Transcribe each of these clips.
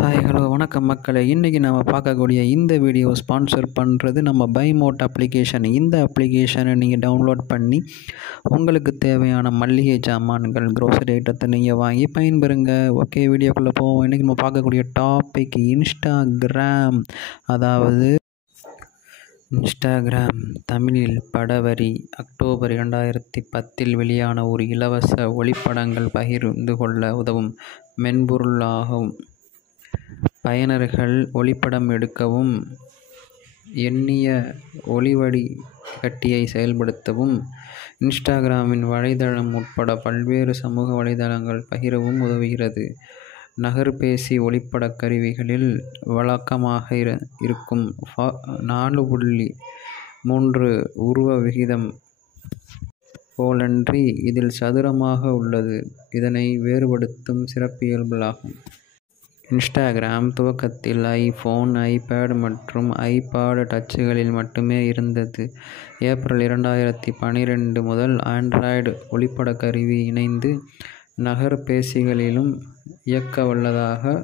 Hi hello வணக்கம் மக்களே. இன்றைக்கி நம்ம பார்க்கக்கூடிய இந்த வீடியோ ஸ்பான்சர் பண்ணுறது நம்ம பைமோட் அப்ளிகேஷன். இந்த அப்ளிகேஷனை நீங்கள் டவுன்லோட் பண்ணி உங்களுக்கு தேவையான மளிகை சாமான்கள், க்ரோசரி ஐட்டத்தை நீங்கள் வாங்கி பயன்பெறுங்க. ஓகே, வீடியோக்குள்ளே போவோம். இன்றைக்கி நம்ம பார்க்கக்கூடிய டாபிக் இன்ஸ்டாகிராம். அதாவது இன்ஸ்டாகிராம் தமிழில் படவரி. அக்டோபர் 2010 வெளியான ஒரு இலவச ஒளிப்படங்கள் பகிர்ந்து கொள்ள உதவும் மென்பொருளாகும். பயனர்கள் ஒளிப்படம் எடுக்கவும், எண்ணிய ஒளிவடிகட்டியை செயல்படுத்தவும், இன்ஸ்டாகிராமின் வலைதளம் உட்பட பல்வேறு சமூக வலைதளங்கள் பகிரவும் உதவுகிறது. நகர்பேசி ஒளிப்படக் கருவிகளில் வழக்கமாக இருக்கும் 4.3 உருவ விகிதம் போலன்றி இதில் சதுரமாக உள்ளது. இதனை வேறுபடுத்தும் சிறப்பியல்புகளாகும். இன்ஸ்டாகிராம் துவக்கத்தில் ஐபோன், ஐபேட் மற்றும் ஐபாட் டச்சுகளில் மட்டுமே இருந்தது. ஏப்ரல் 2012 முதல் ஆண்ட்ராய்டு ஒளிப்படக் கருவி இணைந்து நகர்பேசிகளிலும் இயக்கவல்லதாக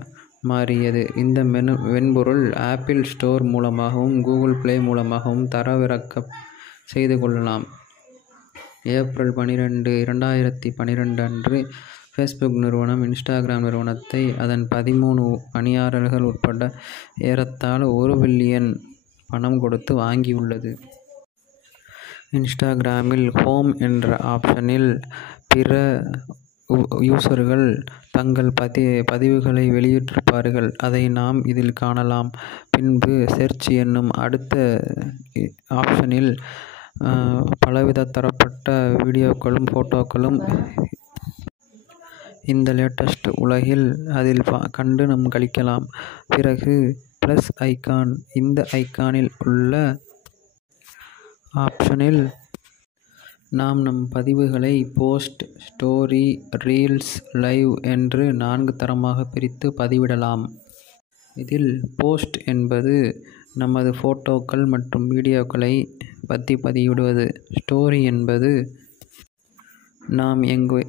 மாறியது. இந்த மென்பொருள் ஆப்பிள் ஸ்டோர் மூலமாகவும் கூகுள் பிளே மூலமாகவும் தரவிறக்கம் செய்து கொள்ளலாம். ஏப்ரல் 12, 2012 அன்று ஃபேஸ்புக் நிறுவனம் இன்ஸ்டாகிராம் நிறுவனத்தை அதன் 13 பணியாளர்கள் உட்பட ஏறத்தாழ $1 பில்லியன் பணம் கொடுத்து வாங்கியுள்ளது. இன்ஸ்டாகிராமில் ஹோம் என்ற ஆப்ஷனில் பிற யூசர்கள் தங்கள் பதிவுகளை வெளியிட்டிருப்பார்கள். அதை நாம் இதில் காணலாம். பின்பு செர்ச் என்னும் அடுத்த ஆப்ஷனில் பலவித தரப்பட்ட வீடியோக்களும் ஃபோட்டோக்களும் இந்த லேட்டஸ்ட் உலகில் அதில் கண்டு நாம் களிக்கலாம். பிறகு ப்ளஸ் ஐகான். இந்த ஐகானில் உள்ள ஆப்ஷனில் நாம் நம் பதிவுகளை போஸ்ட், ஸ்டோரி, ரீல்ஸ், லைவ் என்று 4 தரமாக பிரித்து பதிவிடலாம். இதில் போஸ்ட் என்பது நமது ஃபோட்டோக்கள் மற்றும் வீடியோக்களை பற்றி பதிவிடுவது. ஸ்டோரி என்பது நாம்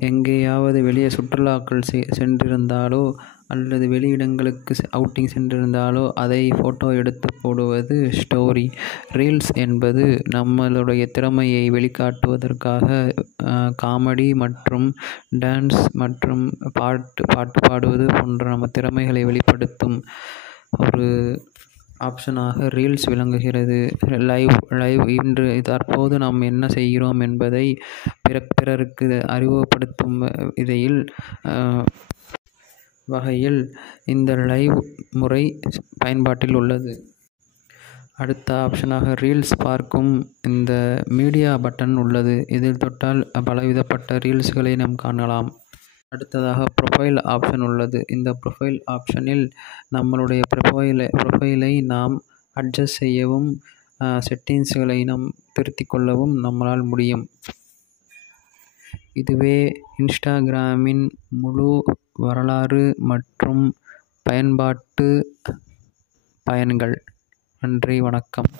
எங்கேயாவது வெளியே சுற்றுலாக்கள் சென்றிருந்தாலோ அல்லது வெளியிடங்களுக்கு அவுட்டிங் சென்றிருந்தாலோ அதை ஃபோட்டோ எடுத்து போடுவது ஸ்டோரி. ரீல்ஸ் என்பது நம்மளுடைய திறமையை வெளிக்காட்டுவதற்காக காமெடி மற்றும் டான்ஸ் மற்றும் பாட்டு பாடுவது போன்ற நம்ம திறமைகளை வெளிப்படுத்தும் ஒரு ஆப்ஷனாக ரீல்ஸ் விளங்குகிறது. லைவ் இன்று தற்போது நாம் என்ன செய்கிறோம் என்பதை பிறருக்கு அறிமுகப்படுத்தும் வகையில் இந்த லைவ் முறை பயன்பாட்டில் உள்ளது. அடுத்த ஆப்ஷனாக ரீல்ஸ் பார்க்கும் இந்த மீடியா பட்டன் உள்ளது. இதில் தொட்டால் பலவிதப்பட்ட ரீல்ஸ்களை நாம் காணலாம். அடுத்ததாக ப்ரொஃபைல் ஆப்ஷன் உள்ளது. இந்த ப்ரொஃபைல் ஆப்ஷனில் நம்மளுடைய ப்ரொஃபைலை நாம் அட்ஜஸ்ட் செய்யவும், செட்டிங்ஸ்களை நாம் திருத்திக் கொள்ளவும் நம்மளால் முடியும். இதுவே இன்ஸ்டாகிராமின் முழு வரலாறு மற்றும் பயன்பாட்டு பயன்கள். நன்றி, வணக்கம்.